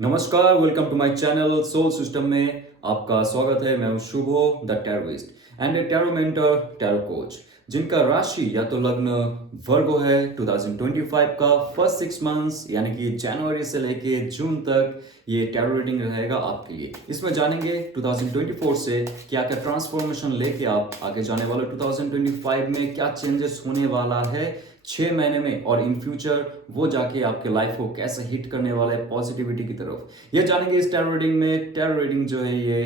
नमस्कार, welcome to my channel soul system में आपका स्वागत है। मैं हूं Shubho the tarotist and a tarot mentor, tarot coach, जिनका राशि या तो लग्न वर्गो है। 2025 का फर्स्ट 6 मंथ्स यानी कि जनवरी से लेके जून तक ये टैरो रीडिंग रहेगा आपके लिए। इसमें जानेंगे 2024 से क्या क्या ट्रांसफॉर्मेशन लेके आप आगे जाने वाले 2025 में क्या चेंजेस होने वाला है 6 महीने में, और इन फ्यूचर वो जाके आपके लाइफ को कैसे हिट करने वाला है पॉजिटिविटी की तरफ, ये जानेंगे इस टैरो रीडिंग में। टैरो रीडिंग जो है ये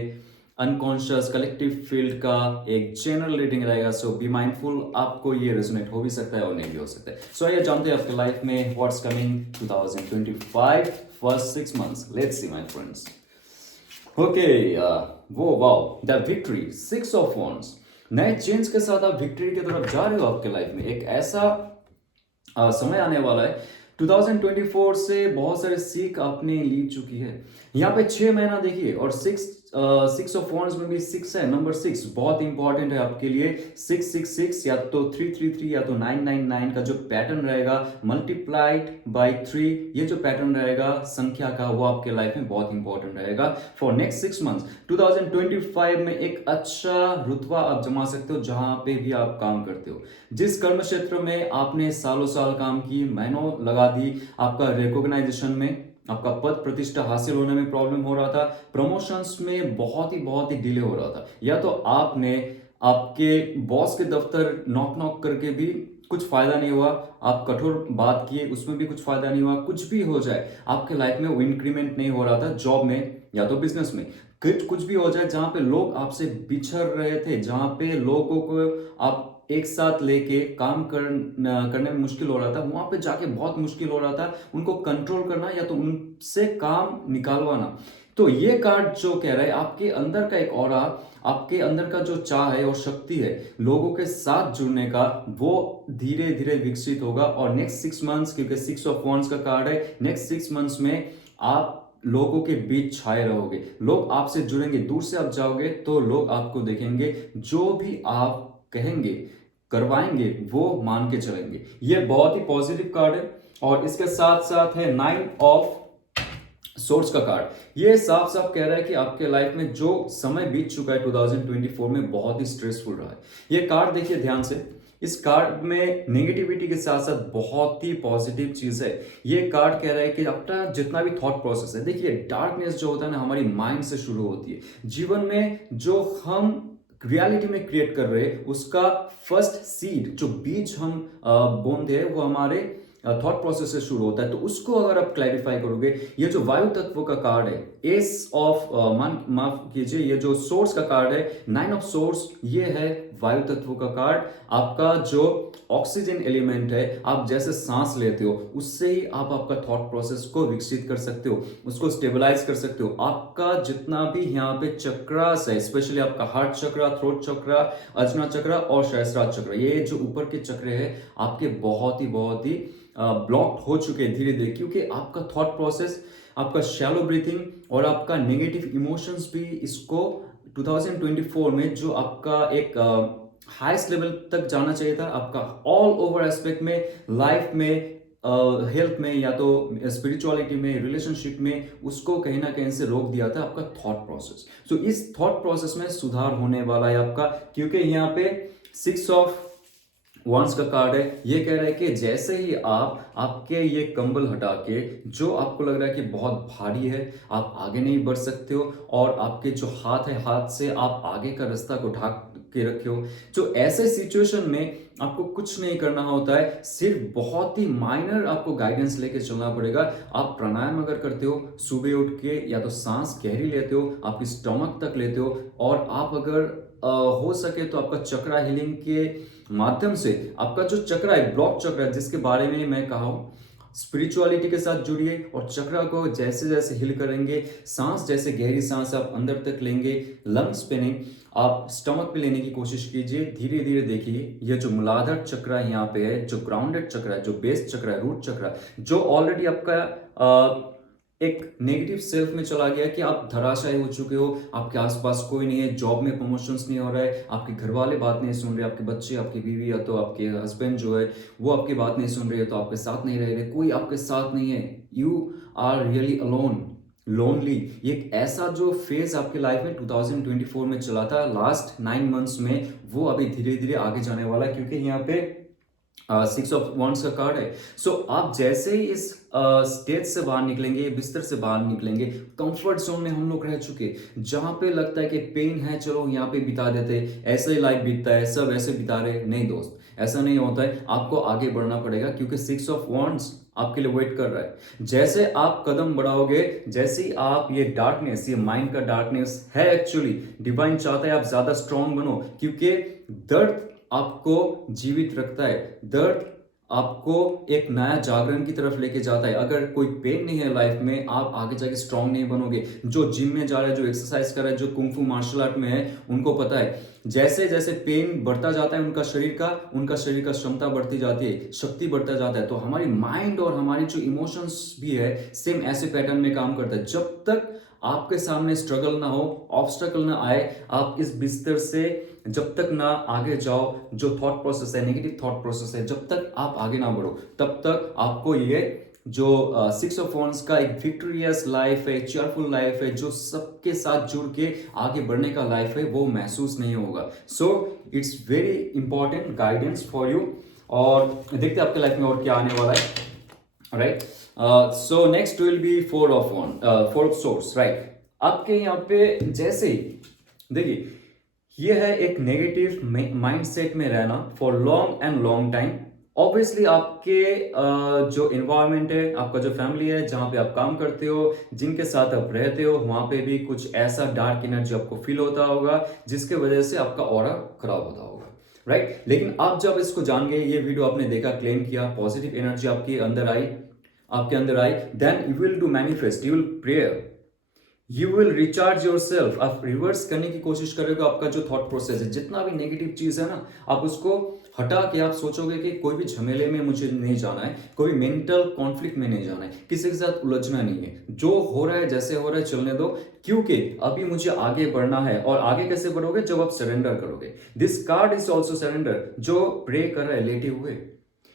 अनकॉन्शियस कलेक्टिव फील्ड का एक जनरल रीडिंग रहेगा, सो बी माइंडफुल। आपको ये रेजोनेट हो भी सकता है और नहीं भी हो सकता है। सो आइए जानते हैं आपके लाइफ में what's coming 2025 first 6 months. Let's see my friends. Okay, वो wow, the victory, 6 of wands. नए चेंज के साथ आप विक्ट्री की तरफ जा रहे हो। आपके लाइफ में एक ऐसा समय आने वाला है। 2024 से बहुत सारे सीख आपने ली चुकी है। यहाँ पे 6 महीना देखिए, और सिक्स ऑफ वॉन्ड्स में भी 6 है। नंबर 6 बहुत इंपॉर्टेंट है आपके लिए। 666 या तो 333 या तो 999 का जो पैटर्न रहेगा मल्टीप्लाइड बाय 3, ये जो पैटर्न रहेगा संख्या का, वो आपके लाइफ में बहुत इंपॉर्टेंट रहेगा फॉर नेक्स्ट 6 मंथ्स। 2025 में एक अच्छा रुतबा आप जमा सकते हो जहां पे भी आप काम करते हो। जिस कर्म क्षेत्र में आपने सालों साल काम की, महीनों लगा दी, आपका रिकॉग्नाइजेशन में, आपका पद प्रतिष्ठा हासिल होने में प्रॉब्लम हो रहा था, प्रमोशंस में बहुत ही डिले हो रहा था, या तो आपने आपके बॉस के दफ्तर नॉक नॉक करके भी कुछ फायदा नहीं हुआ, आप कठोर बात किए उसमें भी कुछ फायदा नहीं हुआ, कुछ भी हो जाए आपके लाइफ में वो इंक्रीमेंट नहीं हो रहा था जॉब में या तो बिजनेस में, कुछ भी हो जाए जहां पे लोग आपसे बिछड़ रहे थे, जहां पे लोगों को आप एक साथ लेके काम करने में मुश्किल हो रहा था, वहां पे जाके बहुत मुश्किल हो रहा था उनको कंट्रोल करना या तो उनसे काम निकालवाना। तो ये कार्ड जो कह रहा है आपके अंदर का एक ऑरा, आपके अंदर का जो चाह है और शक्ति है लोगों के साथ जुड़ने का, वो धीरे धीरे विकसित होगा। और नेक्स्ट 6 मंथ्स, क्योंकि 6 ऑफ वॉन्ड्स का कार्ड है, नेक्स्ट 6 मंथ्स में आप लोगों के बीच छाए रहोगे, लोग आपसे जुड़ेंगे। दूर से आप जाओगे तो लोग आपको देखेंगे, जो भी आप कहेंगे करवाएंगे वो मान के चलेंगे। ये बहुत ही पॉजिटिव कार्ड है। और इसके साथ साथ है 9 ऑफ सोर्स का कार्ड। ये साफ साफ कह रहा है कि आपके लाइफ में जो समय बीत चुका है 2024 में बहुत ही स्ट्रेसफुल रहा है। ये कार्ड देखिए ध्यान से। इस कार्ड में नेगेटिविटी के साथ साथ बहुत ही पॉजिटिव चीज है। ये कार्ड कह रहा है कि आपका जितना भी थॉट प्रोसेस है, देखिए डार्कनेस जो होता है ना हमारी माइंड से शुरू होती है। जीवन में जो हम रियलिटी में क्रिएट कर रहे हैं उसका फर्स्ट सीड, जो बीज हम बोनते हैं, वो हमारे थॉट प्रोसेस से शुरू होता है। तो उसको अगर आप क्लैरिफाई करोगे, ये जो वायु तत्व का कार्ड है, एस ऑफ माफ कीजिए, ये जो सोर्स का कार्ड है 9 ऑफ सोर्स, ये है वायु तत्व का कार्ड। आपका जो ऑक्सीजन एलिमेंट है, आप जैसे सांस लेते हो उससे ही आप आपका थॉट प्रोसेस को विकसित कर सकते हो, उसको स्टेबलाइज कर सकते हो। आपका जितना भी यहाँ पे चक्रास है, स्पेशली आपका हार्ट चक्रा, थ्रोट चक्रा, अजना चक्रा और सहस्त्रार चक्र, ये जो ऊपर के चक्र है आपके बहुत ही ब्लॉक्ड हो चुके हैं धीरे धीरे, क्योंकि आपका थॉट प्रोसेस, आपका शैलो ब्रीथिंग और आपका नेगेटिव इमोशंस भी इसको 2024 में जो आपका एक हाईएस्ट लेवल तक जाना चाहिए था, आपका ऑल ओवर एस्पेक्ट में, लाइफ में, हेल्थ में या तो स्पिरिचुअलिटी में, रिलेशनशिप में, उसको कहीं ना कहीं से रोक दिया था आपका थॉट प्रोसेस। सो इस थॉट प्रोसेस में सुधार होने वाला है आपका, क्योंकि यहाँ पे 6 ऑफ वंस का कार्ड है। ये कह रहा है कि जैसे ही आप आपके ये कंबल हटा के, जो आपको लग रहा है कि बहुत भारी है, आप आगे नहीं बढ़ सकते हो, और आपके जो हाथ है, हाथ से आप आगे का रास्ता को ढाक के रखे हो, जो ऐसे सिचुएशन में आपको कुछ नहीं करना होता है, सिर्फ बहुत ही माइनर आपको गाइडेंस लेके चलना पड़ेगा। आप प्राणायाम अगर करते हो सुबह उठ के, या तो सांस गहरी लेते हो, आपकी स्टमक तक लेते हो, और आप अगर हो सके तो आपका चक्रा हीलिंग के माध्यम से, आपका जो चक्रा है, ब्लॉक चक्र है, जिसके बारे में मैं कहा हूं, स्पिरिचुअलिटी के साथ जुड़िए और चक्रा को जैसे जैसे हिल करेंगे, सांस जैसे गहरी सांस आप अंदर तक लेंगे, लंग्स पे नहीं, आप स्टमक पे लेने की कोशिश कीजिए। धीरे धीरे देखिए, ये जो मूलाधार चक्र यहाँ पे है, जो ग्राउंडेड चक्र है, जो बेस चक्र है, रूट चक्र, जो ऑलरेडी आपका एक नेगेटिव सेल्फ में चला गया कि आप धराशायी हो चुके हो, आपके आसपास कोई नहीं है, जॉब में प्रमोशंस नहीं हो रहा है, आपके घर वाले बात नहीं सुन रहे, आपके बच्चे, आपकी बीवी या तो आपके हस्बैंड जो है वो आपकी बात नहीं सुन रहे, तो आपके साथ नहीं रह रहे, कोई आपके साथ नहीं है, you are really alone. Lonely, ये एक ऐसा जो फेज आपके लाइफ में 2024 में चला था लास्ट 9 मंथ्स में, वो अभी धीरे धीरे आगे जाने वाला है, क्योंकि यहाँ पे 6 ऑफ वॉन्ड्स का कार्ड है। सो आप जैसे ही इस स्टेज से बाहर निकलेंगे, बिस्तर से बाहर निकलेंगे, कंफर्ट जोन में हम लोग रह चुके, जहां पे लगता है कि पेन है, चलो यहाँ पे बिता देते, ऐसे ही लाइफ बीतता है, सब ऐसे बिता रहे, नहीं दोस्त, ऐसा नहीं होता है। आपको आगे बढ़ना पड़ेगा, क्योंकि 6 ऑफ वॉन्ड्स आपके लिए वेट कर रहा है। जैसे आप कदम बढ़ाओगे, जैसे ही आप ये डार्कनेस, ये माइंड का डार्कनेस है, एक्चुअली डिवाइन चाहता है आप ज्यादा स्ट्रांग बनो, क्योंकि दर्द आपको जीवित रखता है, दर्द आपको एक नया जागरण की तरफ लेके जाता है। अगर कोई पेन नहीं है लाइफ में, आप आगे जाके स्ट्रांग नहीं बनोगे। जो जिम में जा रहा है, जो एक्सरसाइज कर रहा है, जो कुंफू मार्शल आर्ट में है, उनको पता है जैसे जैसे पेन बढ़ता जाता है उनका शरीर का क्षमता बढ़ती जाती है, शक्ति बढ़ता जाता है। तो हमारी माइंड और हमारी जो इमोशंस भी है, सेम ऐसे पैटर्न में काम करता है। जब तक आपके सामने स्ट्रगल ना हो, ऑब्स्टकल ना आए, आप इस बिस्तर से जब तक ना आगे जाओ, जो थॉट प्रोसेस है, नेगेटिव थॉट प्रोसेस है, जब तक आप आगे ना बढ़ो, तब तक आपको ये जो 6 ऑफ वॉन्ड्स का एक विक्टोरियस लाइफ है, चेयरफुल लाइफ है, जो सबके साथ जुड़ के आगे बढ़ने का लाइफ है, वो महसूस नहीं होगा। So it's very important guidance for you. और देखते हैं आपके लाइफ में और क्या आने वाला है, right. So next will be 4 of source, right. आपके यहाँ पे जैसे ही देखिए, ये है एक नेगेटिव माइंडसेट में रहना for long and long time. Obviously आपके जो इन्वायरमेंट है, आपका जो फैमिली है, जहां पे आप काम करते हो, जिनके साथ आप रहते हो, वहां पे भी कुछ ऐसा डार्क एनर्जी आपको फील होता होगा, जिसके वजह से आपका ऑरा खराब होता होगा, राइट। लेकिन आप जब इसको जान गए, ये वीडियो आपने देखा, क्लेम किया, पॉजिटिव एनर्जी आपके अंदर आई, then you will do manifest, you will prayer, you will recharge yourself. आप रिवर्स करने की कोशिश करोगे आपका जो थॉट प्रोसेस है, जितना भी नेगेटिव चीज है ना, आप उसको हटा के आप सोचोगे कि कोई भी झमेले में मुझे नहीं जाना है, कोई मेंटल कॉन्फ्लिक्ट में नहीं जाना है, किसी के साथ उलझना नहीं है, जो हो रहा है जैसे हो रहा है चलने दो, क्योंकि अभी मुझे आगे बढ़ना है। और आगे कैसे बढ़ोगे? जब आप सरेंडर करोगे। This card is also surrender. जो प्रे कर रहा है लेटे हुए,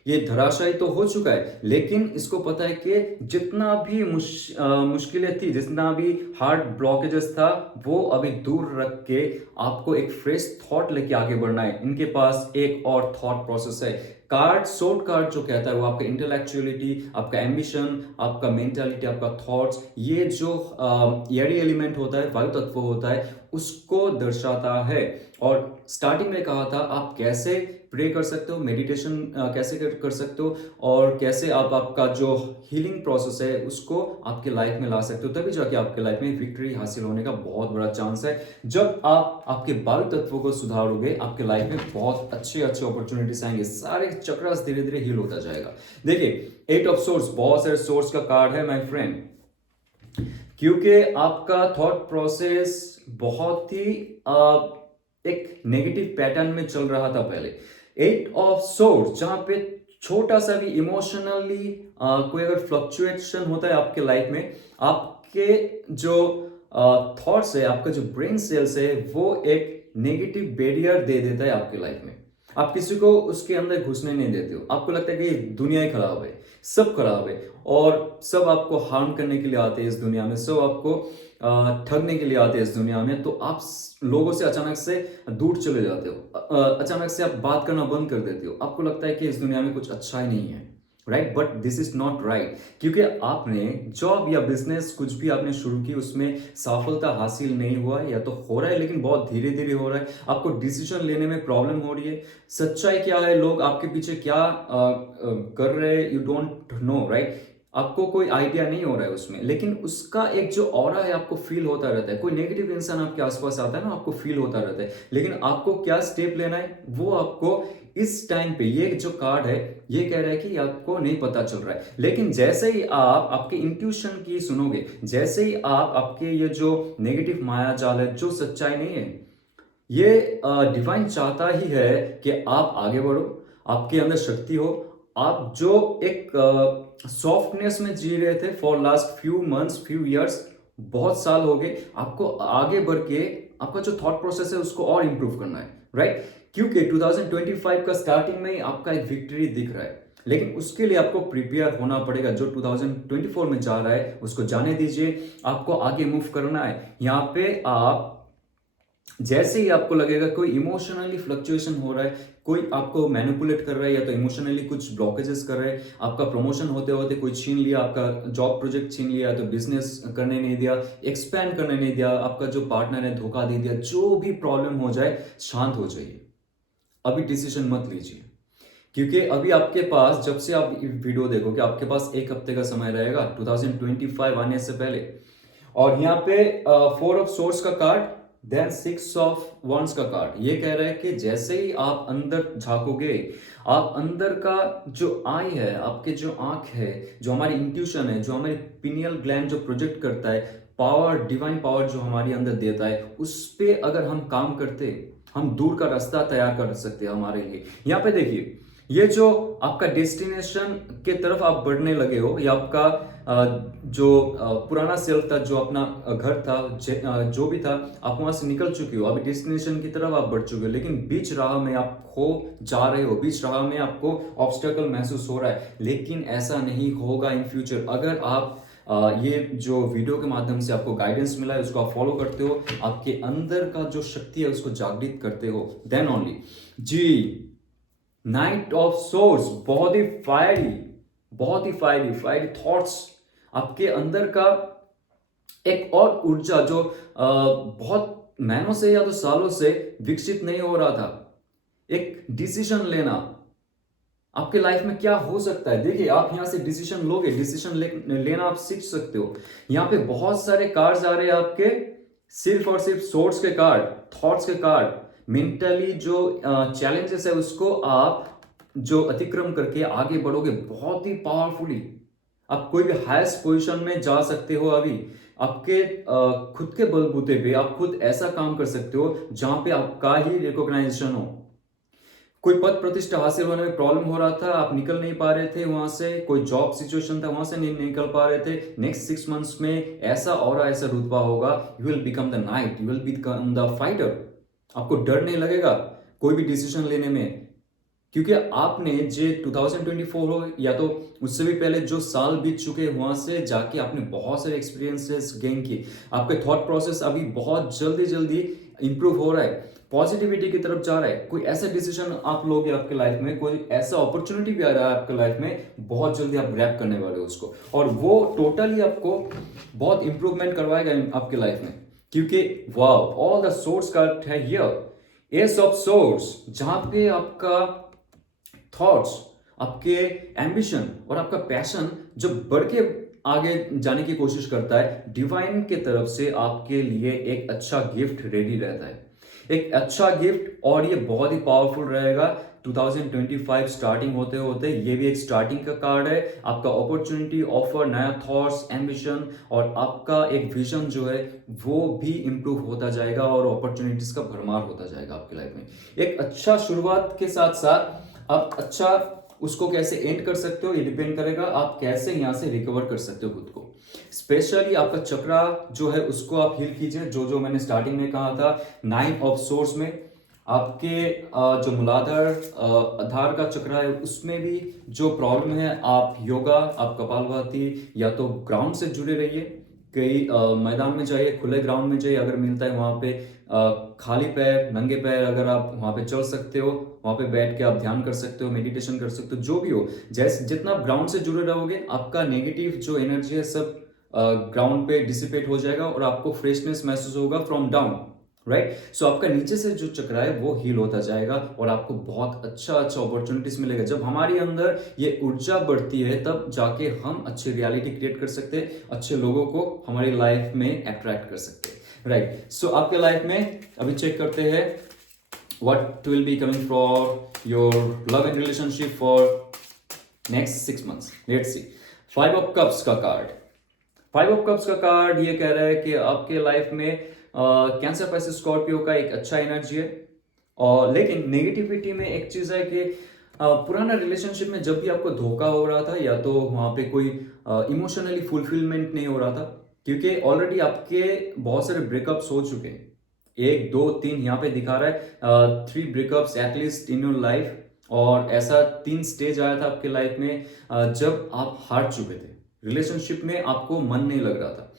ये धराशायी तो हो चुका है, लेकिन इसको पता है कि जितना भी मुश्किलें थी, जितना भी हार्ड ब्लॉकेजेस था, वो अभी दूर रख के आपको एक फ्रेश थॉट लेके आगे बढ़ना है। इनके पास एक और थॉट प्रोसेस है। कार्ड, शॉर्ट कार्ड जो कहता है, वो आपका इंटेलेक्चुअलिटी, आपका एम्बिशन, आपका मेंटालिटी, आपका थॉट्स, ये जो एरी एलिमेंट होता है, वायु तत्व होता है, उसको दर्शाता है। और स्टार्टिंग में कहा था आप कैसे प्रे कर सकते हो, मेडिटेशन कैसे कर सकते हो, और कैसे आप आपका जो हीलिंग प्रोसेस है उसको आपके लाइफ में ला सकते हो, तभी जाके आपके लाइफ में विक्ट्री हासिल होने का बहुत बड़ा चांस है। जब आप आपके वायु तत्वों को सुधारोगे, आपके लाइफ में बहुत अच्छे अच्छे अपॉर्चुनिटीज आएंगे, सारे चक्रास धीरे धीरे हील होता जाएगा। देखिए 8 ऑफ सोर्स, बहुत सारे सोर्स का कार्ड है माय फ्रेंड, क्योंकि आपका थॉट प्रोसेस बहुत ही एक नेगेटिव पैटर्न में चल रहा था पहले। 8 ऑफ सोर्स, जहां पे छोटा सा भी इमोशनली कोई अगर फ्लक्चुएशन होता है आपके लाइफ में, आपके जो थॉट्स है, आपका जो ब्रेन सेल्स है, वो एक नेगेटिव बैरियर दे देता है आपके लाइफ में। आप किसी को उसके अंदर घुसने नहीं देते हो। आपको लगता है कि ये दुनिया ही खराब है, सब खराब है, और सब आपको हार्म करने के लिए आते हैं इस दुनिया में, सब आपको ठगने के लिए आते हैं इस दुनिया में। तो आप लोगों से अचानक से दूर चले जाते हो, अचानक से आप बात करना बंद कर देते हो। आपको लगता है कि इस दुनिया में कुछ अच्छा ही नहीं है, right. But this is not right, क्योंकि आपने जॉब या बिजनेस कुछ भी आपने शुरू की, उसमें सफलता हासिल नहीं हुआ है, या तो हो रहा है लेकिन बहुत धीरे धीरे हो रहा है। आपको डिसीजन लेने में प्रॉब्लम हो रही है। सच्चाई क्या है, लोग आपके पीछे क्या कर रहे हैं, यू डोंट नो, राइट। आपको कोई आइडिया नहीं हो रहा है उसमें, लेकिन उसका एक जो ऑरा है आपको फील होता रहता है। कोई नेगेटिव इंसान आपके आसपास आता है ना, आपको फील होता रहता है, लेकिन आपको क्या स्टेप लेना है, वो आपको इस टाइम पे, ये जो कार्ड है ये कह रहा है कि आपको नहीं पता चल रहा है। लेकिन जैसे ही आप आपके इंट्यूशन की सुनोगे, जैसे ही आप आपके ये जो नेगेटिव माया जाल है, जो सच्चाई नहीं है, ये डिवाइन चाहता ही है कि आप आगे बढ़ो, आपके अंदर शक्ति हो। आप जो एक सॉफ्टनेस में जी रहे थे for last few months, few years, बहुत साल हो गए, आपको आगे बढ़ के आपका जो थॉट प्रोसेस है उसको और इंप्रूव करना है, राइट। क्योंकि 2025 का स्टार्टिंग में ही आपका एक विक्ट्री दिख रहा है, लेकिन उसके लिए आपको प्रिपेयर होना पड़ेगा। जो 2024 में जा रहा है उसको जाने दीजिए, आपको आगे मूव करना है। यहाँ पे आप जैसे ही आपको लगेगा कोई इमोशनली फ्लक्चुएशन हो रहा है, कोई आपको मैनिपुलेट कर रहा है या तो इमोशनली कुछ ब्लॉकेजेस कर रहे हैं, आपका प्रमोशन होते होते कोई छीन लिया, आपका जॉब प्रोजेक्ट छीन लिया, तो बिजनेस करने नहीं दिया, एक्सपैंड करने नहीं दिया, आपका जो पार्टनर है धोखा दे दिया, जो भी प्रॉब्लम हो जाए शांत हो जाइए, अभी डिसीजन मत लीजिए। क्योंकि अभी आपके पास, जब से आप वीडियो देखोगे, आपके पास एक हफ्ते का समय रहेगा 2025 आने से पहले। और यहाँ पे 4 ऑफ सोर्स का कार्ड, देन 6 ऑफ वंड्स का कार्ड, ये कह रहा है कि जैसे ही आप अंदर झांकोगे, आप अंदर का जो आई है, आपके जो आंख है, जो हमारी इंट्यूशन है, जो हमारी पिनियल ग्लैंड जो प्रोजेक्ट करता है, पावर, डिवाइन पावर जो हमारे अंदर देता है, उस पे अगर हम काम करते, हम दूर का रास्ता तैयार कर सकते हैं हमारे लिए। यहाँ पे देखिए, ये जो आपका डेस्टिनेशन के तरफ आप बढ़ने लगे हो, या आपका जो पुराना सेल्फ था, जो अपना घर था, जो भी था, आप वहां से निकल चुके हो, अभी डेस्टिनेशन की तरफ आप बढ़ चुके हो, लेकिन बीच राह में आप खो जा रहे हो, बीच राह में आपको ऑब्स्टेकल महसूस हो रहा है। लेकिन ऐसा नहीं होगा इन फ्यूचर। अगर आप ये जो वीडियो के माध्यम से आपको गाइडेंस मिला है उसको आप फॉलो करते हो, आपके अंदर का जो शक्ति है उसको जागृत करते हो, देन ओनली जी। नाइट ऑफ सोर्स, बहुत ही फायरी थॉट्स, आपके अंदर का एक और ऊर्जा जो बहुत महीनों से या तो सालों से विकसित नहीं हो रहा था, एक डिसीजन लेना। आपके लाइफ में क्या हो सकता है, देखिए आप यहां से डिसीजन लोगे, डिसीजन लेना आप सीख सकते हो। यहां पे बहुत सारे कार्ड्स आ रहे हैं आपके, सिर्फ और सिर्फ सोर्स के कार्ड, थॉट्स के कार्ड। मेंटली जो चैलेंजेस है उसको आप जो अतिक्रम करके आगे बढ़ोगे बहुत ही पावरफुली, आप कोई भी हाईएस्ट पोजीशन में जा सकते हो। अभी आपके खुद के बलबूते पे आप खुद ऐसा काम कर सकते हो जहां पे आपका ही रिकॉग्नाइजेशन हो। कोई पद प्रतिष्ठा हासिल होने में प्रॉब्लम हो रहा था, आप निकल नहीं पा रहे थे वहां से, कोई जॉब सिचुएशन था वहां से नहीं निकल पा रहे थे, नेक्स्ट 6 मंथ्स में ऐसा और ऐसा रुतबा होगा, you will become the night, you will become the fighter. आपको डर नहीं लगेगा कोई भी डिसीजन लेने में, क्योंकि आपने जो 2024 हो या तो उससे भी पहले जो साल बीत चुके हैं वहां से जाके आपने बहुत सारे एक्सपीरियंसेस गेन किए। आपके थॉट प्रोसेस अभी बहुत जल्दी जल्दी इंप्रूव हो रहा है, पॉजिटिविटी की तरफ जा रहा है। कोई ऐसा डिसीजन आप लोगे आपके लाइफ में, कोई ऐसा अपॉर्चुनिटी भी आ रहा है आपके लाइफ में, बहुत जल्दी आप ग्रैब करने वाले हो उसको, और वो टोटली आपको बहुत इंप्रूवमेंट करवाएगा आपके लाइफ में। क्योंकि वाओ, ऑल द सोर्स का है हियर, एस ऑफ सोर्स, जहां पे आपका थॉट्स, आपके एम्बिशन और आपका पैशन जब बढ़ के आगे जाने की कोशिश करता है, डिवाइन के तरफ से आपके लिए एक अच्छा गिफ्ट रेडी रहता है, एक अच्छा गिफ्ट। और ये बहुत ही पावरफुल रहेगा 2025 स्टार्टिंग होते होते। ये भी एक स्टार्टिंग का कार्ड है, आपका अपॉर्चुनिटी, ऑफर, नया थॉट्स, एम्बिशन और आपका एक विजन जो है वो भी इंप्रूव होता जाएगा और अपॉर्चुनिटीज का भरमार होता जाएगा आपकी लाइफ में। एक अच्छा शुरुआत के साथ साथ आप अच्छा उसको कैसे एंड कर सकते हो, ये डिपेंड करेगा आप कैसे यहां से रिकवर कर सकते हो खुद को। स्पेशली आपका चक्रा जो है उसको आप हील कीजिए, जो जो मैंने स्टार्टिंग में कहा था। 9 ऑफ सोर्स में आपके जो मूलाधार आधार का चक्रा है उसमें भी जो प्रॉब्लम है, आप योगा, आप कपालभाति या तो ग्राउंड से जुड़े रहिए, कई मैदान में जाइए, खुले ग्राउंड में जाइए, अगर मिलता है वहां पे खाली पैर, नंगे पैर अगर आप वहां पे चल सकते हो, वहां पे बैठ के आप ध्यान कर सकते हो, मेडिटेशन कर सकते हो, जो भी हो। जैसे जितना आप ग्राउंड से जुड़े रहोगे, आपका नेगेटिव जो एनर्जी है सब ग्राउंड पे डिसिपेट हो जाएगा और आपको फ्रेशनेस महसूस होगा फ्रॉम डाउन, राइट। सो आपका नीचे से जो चक्रा है वो हील होता जाएगा और आपको बहुत अच्छा अच्छा अपॉर्चुनिटीज मिलेगा। जब हमारे अंदर ये ऊर्जा बढ़ती है तब जाके हम अच्छी रियलिटी क्रिएट कर सकते हैं, अच्छे लोगों को हमारी लाइफ में अट्रैक्ट कर सकते हैं, राइट। सो आपके लाइफ में अभी चेक करते हैं what will be coming for your love and relationship for next 6 months. Let's see. 5 of Cups का कार्ड, 5 of Cups का कार्ड ये कह रहा है कि आपके लाइफ में कैंसर पैसे स्कॉर्पियो का एक अच्छा एनर्जी है। और लेकिन नेगेटिविटी में एक चीज है कि पुराना रिलेशनशिप में जब भी आपको धोखा हो रहा था या तो वहां पे कोई इमोशनली फुलफिलमेंट नहीं हो रहा था, क्योंकि ऑलरेडी आपके बहुत सारे ब्रेकअप्स हो चुके हैं। एक दो तीन यहाँ पे दिखा रहा है, 3 breakups at least in your life. और ऐसा 3 स्टेज आया था आपके लाइफ में जब आप हार चुके थे, रिलेशनशिप में आपको मन नहीं लग रहा था,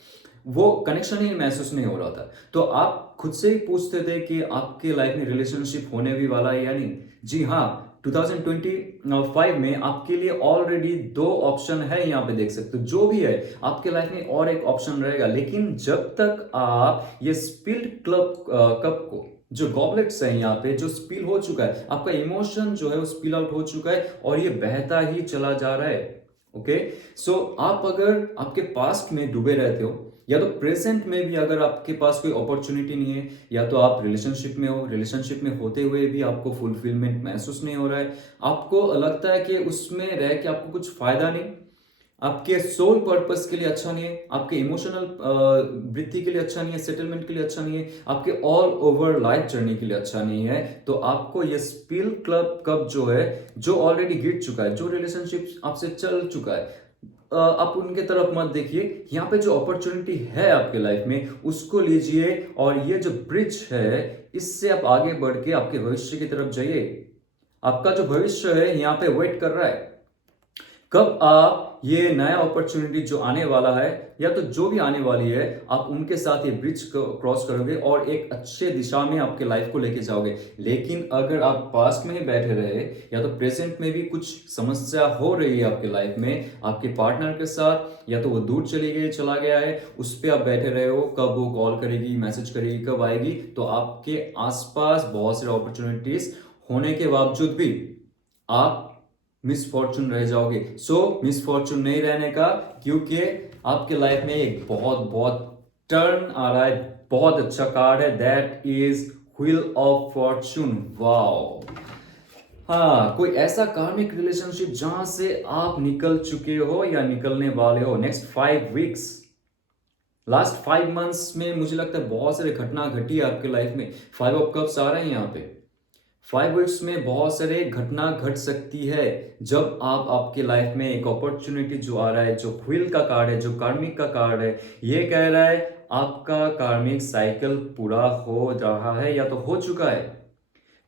वो कनेक्शन ही महसूस नहीं हो रहा था। तो आप खुद से ही पूछते थे कि आपके लाइफ में रिलेशनशिप होने भी वाला है या नहीं। जी हाँ, 2025 में आपके लिए ऑलरेडी 2 ऑप्शन है, यहाँ पे देख सकते हो। जो भी है आपके लाइफ में और एक ऑप्शन रहेगा, लेकिन जब तक आप ये स्पिल्ड कप को, जो गॉबलेट्स है यहाँ पे जो स्पिल हो चुका है, आपका इमोशन जो है वो स्पिल आउट हो चुका है और ये बहता ही चला जा रहा है। ओके, सो आप अगर आपके पास्ट में डूबे रहते हो या तो प्रेजेंट में भी अगर आपके पास कोई अपॉर्चुनिटी नहीं है, या तो आप रिलेशनशिप में हो, रिलेशनशिप में होते हुए भी आपको फुलफिलमेंट महसूस नहीं हो रहा है, आपको लगता है कि उसमें रह के आपको कुछ फायदा नहीं, आपके सोल पर्पस के लिए अच्छा नहीं है, आपके इमोशनल वृद्धि के लिए अच्छा नहीं है, सेटलमेंट के लिए अच्छा नहीं है, आपके ऑल ओवर लाइफ जर्नी के लिए अच्छा नहीं है, तो आपको ये स्पिल क्लब कप जो है, जो ऑलरेडी गिर चुका है, जो रिलेशनशिप आपसे चल चुका है, आप उनके तरफ मत देखिए। यहाँ पे जो अपॉर्चुनिटी है आपके लाइफ में उसको लीजिए, और ये जो ब्रिज है इससे आप आगे बढ़ के आपके भविष्य की तरफ जाइए। आपका जो भविष्य है यहाँ पे वेट कर रहा है। कब आप ये नया अपॉर्चुनिटी जो आने वाला है या तो जो भी आने वाली है, आप उनके साथ ये ब्रिज क्रॉस करोगे और एक अच्छे दिशा में आपके लाइफ को लेके जाओगे। लेकिन अगर आप पास्ट में ही बैठे रहे या तो प्रेजेंट में भी कुछ समस्या हो रही है आपके लाइफ में आपके पार्टनर के साथ, या तो वो दूर चला गया है, उस पर आप बैठे रहे हो, कब वो कॉल करेगी, मैसेज करेगी, कब आएगी, तो आपके आसपास बहुत सारे अपॉर्चुनिटीज होने के बावजूद भी आप मिस फॉर्चून रह जाओगे। सो मिस फॉर्चून नहीं रहने का, क्योंकि आपके लाइफ में एक बहुत बहुत टर्न आ रहा है, बहुत अच्छा कार्ड है, that is wheel of Fortune. Wow, हाँ, कोई ऐसा कार्मिक रिलेशनशिप जहां से आप निकल चुके हो या निकलने वाले हो नेक्स्ट 5 वीक्स, लास्ट 5 मंथ्स में। मुझे लगता है बहुत सारे घटना घटी है आपके लाइफ में। 5 ऑफ कप्स आ रहे हैं यहाँ पे। 5 वीक्स में बहुत सारे घटना घट सकती है जब आप आपके लाइफ में एक अपॉर्चुनिटी जो आ रहा है, जो व्हील का कार्ड है, जो कार्मिक का कार्ड है, ये कह रहा है आपका कार्मिक साइकिल पूरा हो रहा है या तो हो चुका है।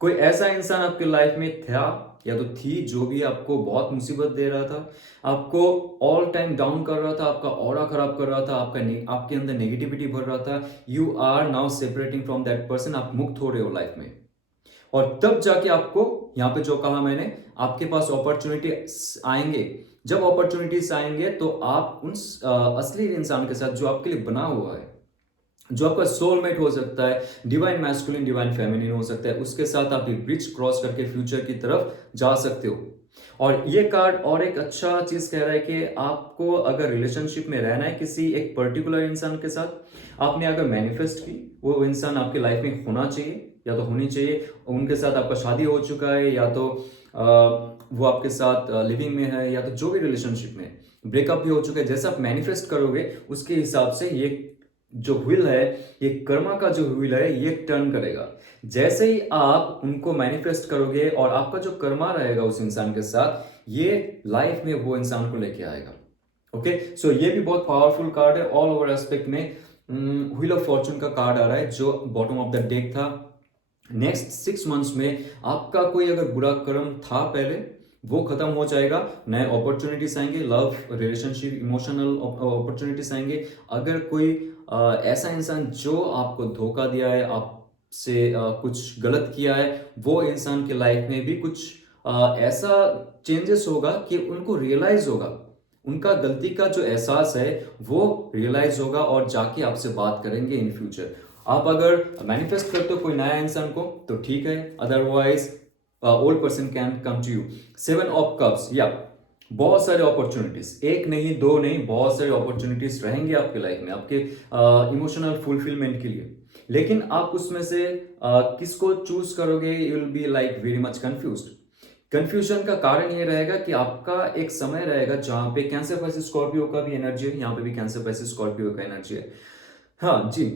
कोई ऐसा इंसान आपके लाइफ में था या तो थी जो भी आपको बहुत मुसीबत दे रहा था, आपको ऑल टाइम डाउन कर रहा था, आपका ऑरा खराब कर रहा था, आपके अंदर नेगेटिविटी भर रहा था। You are now separating from that person. आप मुक्त हो रहे हो लाइफ में, और तब जाके आपको यहाँ पे जो कहा मैंने, आपके पास अपॉर्चुनिटी आएंगे। जब अपॉर्चुनिटीज आएंगे तो आप उन असली इंसान के साथ जो आपके लिए बना हुआ है, जो आपका सोलमेट हो सकता है, डिवाइन मैस्कुलिन डिवाइन फेमिनिन हो सकता है, उसके साथ आप एक ब्रिज क्रॉस करके फ्यूचर की तरफ जा सकते हो। और ये कार्ड और एक अच्छा चीज कह रहा है कि आपको अगर रिलेशनशिप में रहना है किसी एक पर्टिकुलर इंसान के साथ, आपने अगर मैनिफेस्ट की, वो इंसान आपके लाइफ में होना चाहिए या तो होनी चाहिए, उनके साथ आपका शादी हो चुका है या तो वो आपके साथ लिविंग में है, या तो जो भी रिलेशनशिप में ब्रेकअप भी हो चुका है, जैसा आप मैनिफेस्ट करोगे उसके हिसाब से ये जो व्हील है, ये कर्मा का जो व्हील है, ये टर्न करेगा। जैसे ही आप उनको मैनिफेस्ट करोगे और आपका जो कर्मा रहेगा उस इंसान के साथ, ये लाइफ में वो इंसान को लेके आएगा। ओके, सो ये भी बहुत पावरफुल कार्ड है। ऑल ओवर एस्पेक्ट में व्हील ऑफ फॉर्चून का कार्ड आ रहा है जो बॉटम ऑफ द डेक था। नेक्स्ट 6 मंथ्स में आपका कोई अगर बुरा कर्म था पहले, वो खत्म हो जाएगा, नए अपॉर्चुनिटीज आएंगे, लव रिलेशनशिप इमोशनल अपॉर्चुनिटीज आएंगे। अगर कोई ऐसा इंसान जो आपको धोखा दिया है, आपसे कुछ गलत किया है, वो इंसान के लाइफ में भी कुछ ऐसा चेंजेस होगा कि उनको रियलाइज होगा, उनका गलती का जो एहसास है वो रियलाइज होगा और जाके आपसे बात करेंगे इन फ्यूचर। आप अगर मैनिफेस्ट करते हो कोई नया इंसान को तो ठीक है, otherwise old person can come to you. 7 of cups, या बहुत सारे अपॉर्चुनिटीज, एक नहीं दो नहीं, बहुत सारे अपॉर्चुनिटीज रहेंगे आपके लाइफ में आपके इमोशनल फुलफिलमेंट के लिए। लेकिन आप उसमें से किसको चूज करोगे, you will be like very much confused. Confusion का कारण ये रहेगा कि आपका एक समय रहेगा जहां पे कैंसर वर्सेस स्कॉर्पियो का भी एनर्जी है, यहाँ पे भी कैंसर वर्सेस स्कॉर्पियो का एनर्जी है। हाँ जी,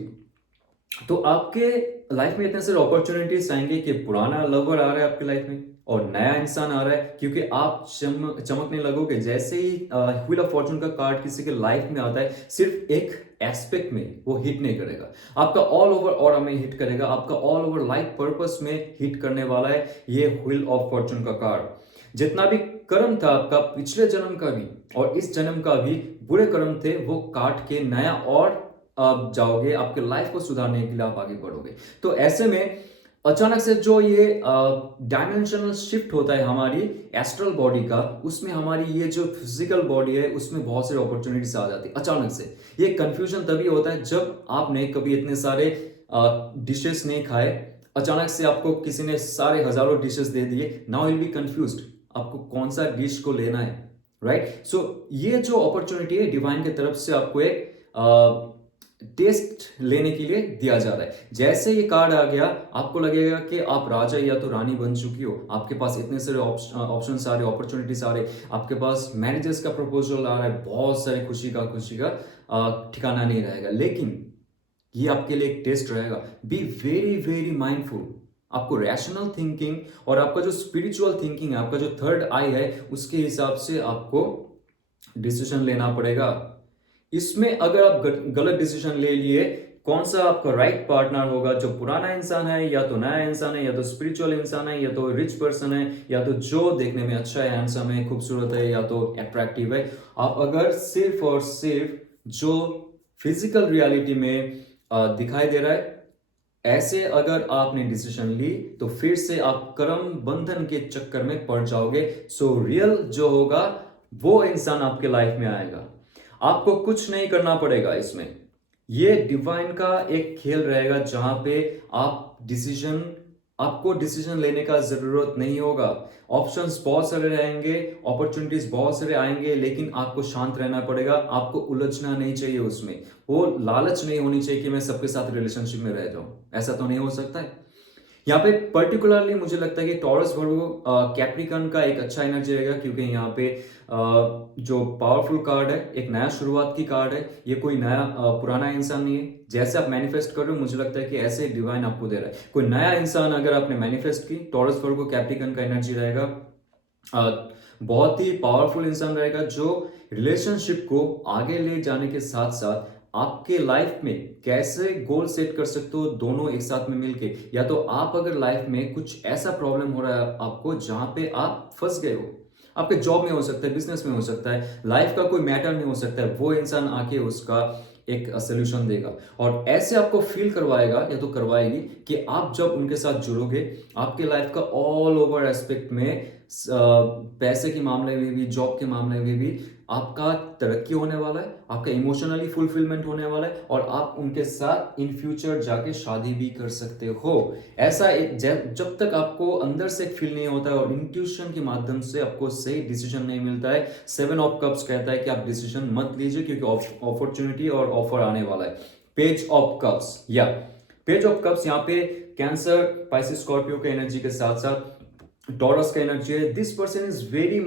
तो आपके लाइफ में इतने सारे अपॉर्चुनिटीज आएंगे कि पुराना लवर आ रहा है आपकी लाइफ में, और नया इंसान आ रहा है, क्योंकि आप चमकने लगोगे। जैसे ही व्हील ऑफ फॉर्चून का कार्ड किसी के लाइफ में आता है, सिर्फ एक एस्पेक्ट में वो हिट नहीं करेगा, आपका ऑल ओवर ऑरा में हिट करेगा, आपका ऑल ओवर लाइफ पर्पस में हिट करने वाला है ये व्हील ऑफ फॉर्चून का कार्ड। जितना भी कर्म था आपका पिछले जन्म का भी और इस जन्म का भी बुरे कर्म थे, वो काट के नया और आप जाओगे, आपके लाइफ को सुधारने के लिए आप आगे बढ़ोगे। तो ऐसे में अचानक से जो ये डायमेंशनल शिफ्ट होता है हमारी एस्ट्रल बॉडी का, उसमें हमारी ये जो फिजिकल बॉडी है उसमें बहुत सारी अपॉर्चुनिटीज आ जाती है अचानक से। ये कंफ्यूजन तभी होता है जब आपने कभी इतने सारे डिशेस नहीं खाए, अचानक से आपको किसी ने सारे हजारों डिशेस दे दिए, नाउ विल बी कंफ्यूज्ड आपको कौन सा डिश को लेना है, राइट। सो ये जो अपॉर्चुनिटी है डिवाइन की तरफ से आपको एक टेस्ट लेने के लिए दिया जा रहा है। जैसे ये कार्ड आ गया, आपको लगेगा कि आप राजा या तो रानी बन चुकी हो, आपके पास इतने सारे ऑप्शन आ रहे, अपॉर्चुनिटीज आ रहे, आपके पास मैरिजेस का प्रपोजल आ रहा है, बहुत सारी खुशी का ठिकाना नहीं रहेगा। लेकिन ये आपके लिए एक टेस्ट रहेगा। Be very very mindful. आपको रैशनल थिंकिंग और आपका जो स्पिरिचुअल थिंकिंग है, आपका जो थर्ड आई है, उसके हिसाब से आपको डिसीजन लेना पड़ेगा। इसमें अगर आप गलत डिसीजन ले लिए, कौन सा आपका राइट पार्टनर होगा, जो पुराना इंसान है या तो नया इंसान है, या तो स्पिरिचुअल इंसान है या तो रिच पर्सन है, या तो जो देखने में अच्छा है, हैंडसम है, खूबसूरत है, या तो अट्रैक्टिव है। आप अगर सिर्फ और सिर्फ जो फिजिकल रियलिटी में दिखाई दे रहा है, ऐसे अगर आपने डिसीजन ली तो फिर से आप कर्म बंधन के चक्कर में पड़ जाओगे। सो रियल जो होगा वो इंसान आपके लाइफ में आएगा, आपको कुछ नहीं करना पड़ेगा इसमें। ये डिवाइन का एक खेल रहेगा जहां पे आपको डिसीजन लेने का जरूरत नहीं होगा। ऑप्शंस बहुत सारे रहेंगे, अपॉर्चुनिटीज बहुत सारे आएंगे, लेकिन आपको शांत रहना पड़ेगा, आपको उलझना नहीं चाहिए उसमें। वो लालच नहीं होनी चाहिए कि मैं सबके साथ रिलेशनशिप में रह जाऊं, ऐसा तो नहीं हो सकता है। यहाँ पे पर्टिकुलरली मुझे लगता है कि टॉरस वर्गो कैप्रिकन का एक अच्छा एनर्जी रहेगा, क्योंकि यहाँ पे जो पावरफुल कार्ड है, एक नया शुरुआत की कार्ड है। ये कोई नया पुराना इंसान नहीं है। जैसे आप मैनिफेस्ट कर रहे हो, मुझे लगता है कि ऐसे डिवाइन आपको दे रहा है। कोई नया इंसान अगर आपने मैनिफेस्ट की, टॉरस वर्गो कैप्रिकन का एनर्जी रहेगा। बहुत ही पावरफुल इंसान रहेगा जो रिलेशनशिप को आगे ले जाने के साथ साथ आपके लाइफ में कैसे गोल सेट कर सकते हो दोनों एक साथ में मिलके। या तो आप अगर लाइफ में कुछ ऐसा प्रॉब्लम हो रहा है आपको जहां पे आप फंस गए हो, आपके जॉब में हो सकता है, बिजनेस में हो सकता है, लाइफ का कोई मैटर में हो सकता है, वो इंसान आके उसका एक सोल्यूशन देगा और ऐसे आपको फील करवाएगा या तो करवाएगी कि आप जब उनके साथ जुड़ोगे, आपके लाइफ का ऑल ओवर एस्पेक्ट में, पैसे के मामले में भी, जॉब के मामले में भी आपका तरक्की होने वाला है, आपका इमोशनली फुलफिलमेंट होने वाला है और आप उनके साथ इन फ्यूचर जाके शादी भी कर सकते हो। ऐसा एक जब तक आपको अंदर से फील नहीं होता है और इंट्यूशन के माध्यम से आपको सही डिसीजन नहीं मिलता है, 7 ऑफ कप्स कहता है कि आप डिसीजन मत लीजिए, क्योंकि अपॉर्चुनिटी और ऑफर आने वाला है। पेज ऑफ कप्स, या पेज ऑफ कप्स यहाँ पे कैंसर, पाइसेस, स्कॉर्पियो के एनर्जी के साथ साथ टॉरस का एनर्जी है। This person is very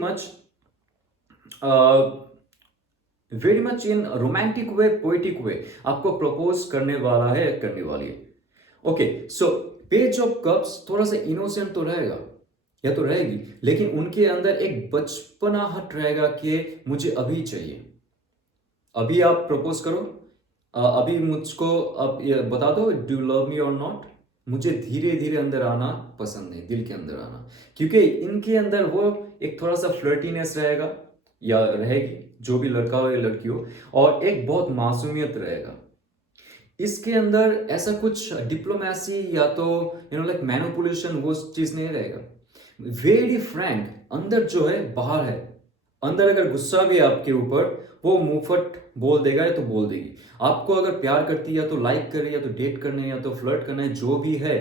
much in romantic way, poetic वे, आपको प्रपोज करने वाला है, करने वाली है। Okay, so page of cups थोड़ा सा इनोसेंट तो रहेगा या तो रहेगी, लेकिन उनके अंदर एक बचपनाहट रहेगा कि मुझे अभी चाहिए, अभी आप प्रपोज करो, अभी मुझको अब ये बता दो डू यू लव मी और नॉट। मुझे धीरे धीरे अंदर आना पसंद है, दिल के अंदर आना, क्योंकि इनके अंदर वो एक थोड़ा सा फ्लर्टीनेस रहेगा या रहेगी, जो भी लड़का हो या लड़की हो, और एक बहुत मासूमियत रहेगा। इसके अंदर ऐसा कुछ डिप्लोमेसी या तो लाइक मैनिपुलेशन वो चीज नहीं रहेगा। वेरी फ्रैंक, अंदर जो है बाहर है। अंदर अगर गुस्सा भी है आपके ऊपर, वो मुंहफट बोल देगा या तो बोल देगी। आपको अगर प्यार करती है या तो लाइक करे या तो डेट करने या तो फ्लर्ट करना है, जो भी है,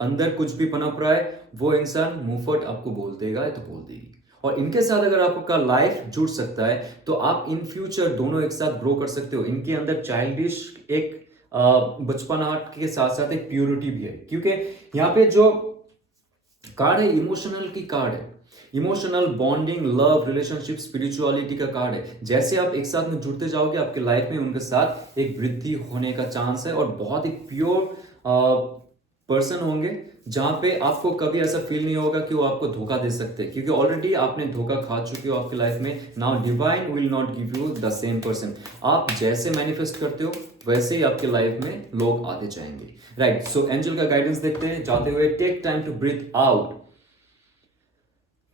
अंदर कुछ भी पनप रहा है, वो इंसान मुंहफट आपको बोल देगा या तो बोल देगी। और इनके साथ अगर आपका लाइफ जुड़ सकता है तो आप इन फ्यूचर दोनों एक साथ ग्रो कर सकते हो। इनके अंदर चाइल्डिश एक बचपनाहट के साथ साथ एक प्योरिटी भी है, क्योंकि यहाँ पे जो कार्ड है इमोशनल की कार्ड है, emotional bonding, love, relationship, spirituality का कार्ड है। जैसे आप एक साथ में जुड़ते जाओगे, आपके लाइफ में उनके साथ एक वृद्धि होने का चांस है और बहुत ही प्योर पर्सन होंगे जहां पे आपको कभी ऐसा फील नहीं होगा कि वो आपको धोखा दे सकते, क्योंकि ऑलरेडी आपने धोखा खा चुके हो आपकी लाइफ में। Now divine will not give you the same person. आप जैसे मैनिफेस्ट करते हो वैसे ही आपके लाइफ में लोग आते जाएंगे, राइट। सो एंजल का गाइडेंस देखते हैं जाते हुए। Take time to breathe out.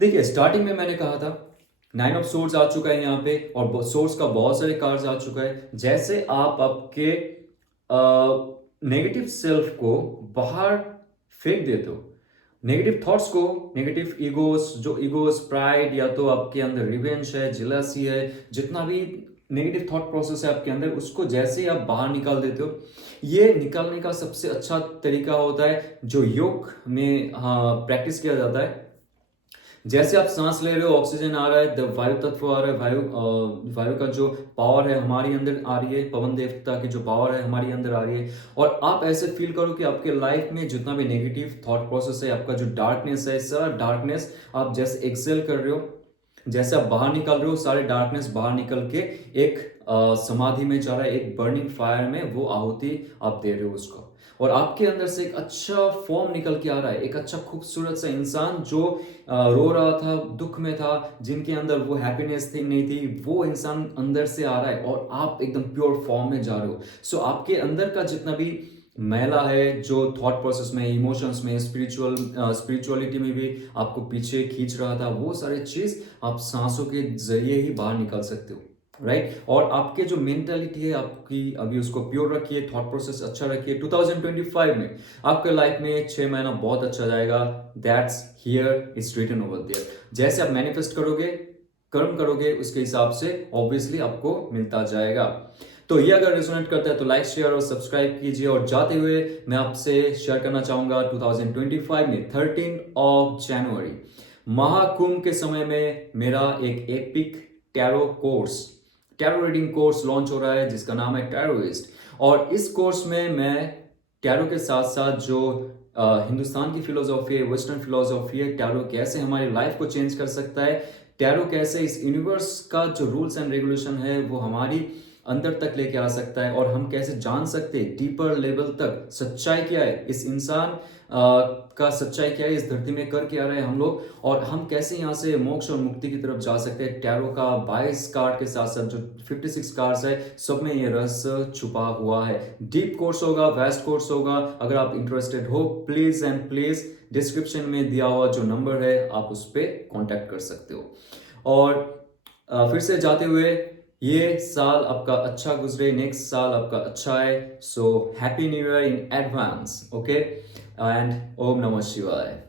देखिए स्टार्टिंग में मैंने कहा था 9 ऑफ सोर्स आ चुका है यहाँ पे, और सोर्स का बहुत सारे कार्ड्स आ चुका है। जैसे आप आपके नेगेटिव सेल्फ को बाहर फेंक देते हो, नेगेटिव थॉट्स को, नेगेटिव ईगोस, जो ईगोस, प्राइड, या तो आपके अंदर रिवेंज है, जेलसी है, जितना भी नेगेटिव थॉट प्रोसेस है आपके अंदर, उसको जैसे ही आप बाहर निकाल देते हो, ये निकालने का सबसे अच्छा तरीका होता है जो योग में प्रैक्टिस किया जाता है। जैसे आप सांस ले रहे हो, ऑक्सीजन आ रहा है, वायु तत्व आ रहा है, वायु का जो पावर है हमारी अंदर आ रही है, पवन देवता की जो पावर है हमारी अंदर आ रही है, और आप ऐसे फील करो कि आपके लाइफ में जितना भी नेगेटिव थॉट प्रोसेस है, आपका जो डार्कनेस है, सारा डार्कनेस आप जैसे एक्सेल कर रहे हो, जैसे आप बाहर निकल रहे हो, सारे डार्कनेस बाहर निकल के एक समाधि में जा रहा है, एक बर्निंग फायर में वो आहुति आप दे रहे हो उसको, और आपके अंदर से एक अच्छा फॉर्म निकल के आ रहा है, एक अच्छा खूबसूरत सा इंसान जो रो रहा था, दुख में था, जिनके अंदर वो हैप्पीनेस थी नहीं थी, वो इंसान अंदर से आ रहा है और आप एकदम प्योर फॉर्म में जा रहे हो। सो आपके अंदर का जितना भी मैला है, जो थॉट प्रोसेस में, इमोशंस में, स्पिरिचुअलिटी में भी आपको पीछे खींच रहा था, वो सारे चीज आप सांसों के जरिए ही बाहर निकाल सकते हो, राइट। और आपके जो मेंटालिटी है आपकी, अभी उसको प्योर रखिए, थॉट प्रोसेस अच्छा रखिए। 2025 में आपके लाइफ में 6 महीना बहुत अच्छा जाएगा। That's here is written over there. जैसे आप मैनिफेस्ट करोगे, कर्म करोगे, उसके हिसाब से ऑब्वियसली आपको मिलता जाएगा। तो ये अगर रेजोनेट करता है तो लाइक, शेयर और सब्सक्राइब कीजिए। और जाते हुए मैं आपसे शेयर करना चाहूंगा 2025 में 13 ऑफ जनवरी महाकुंभ के समय में मेरा एक epic tarot course, tarot reading course launch हो रहा है जिसका नाम है टैरोइस्ट। और इस कोर्स में मैं टैरो के साथ साथ जो हिंदुस्तान की फिलोसॉफी है, वेस्टर्न फिलोसॉफी है, टैरो कैसे हमारी लाइफ को चेंज कर सकता है, टैरो कैसे इस यूनिवर्स का जो रूल्स एंड रेगुलेशन है वो हमारी अंदर तक लेके आ सकता है, और हम कैसे जान सकते हैं डीपर लेवल तक सच्चाई क्या है, इस इंसान का सच्चाई क्या है, इस धरती में कर क्या रहे हैं हम लोग, और हम कैसे यहाँ से मोक्ष और मुक्ति की तरफ जा सकते हैं। टैरो का 22 कार्ड के साथ साथ जो 56 कार्ड्स है, सब में ये रहस्य छुपा हुआ है। डीप कोर्स होगा, वेस्ट कोर्स होगा। अगर आप इंटरेस्टेड हो, प्लीज एंड प्लीज डिस्क्रिप्शन में दिया हुआ जो नंबर है आप उस पर कॉन्टैक्ट कर सकते हो। और फिर से जाते हुए, ये साल आपका अच्छा गुजरे, नेक्स्ट साल आपका अच्छा है। So happy new year in advance, okay, and ओम नमः शिवाय।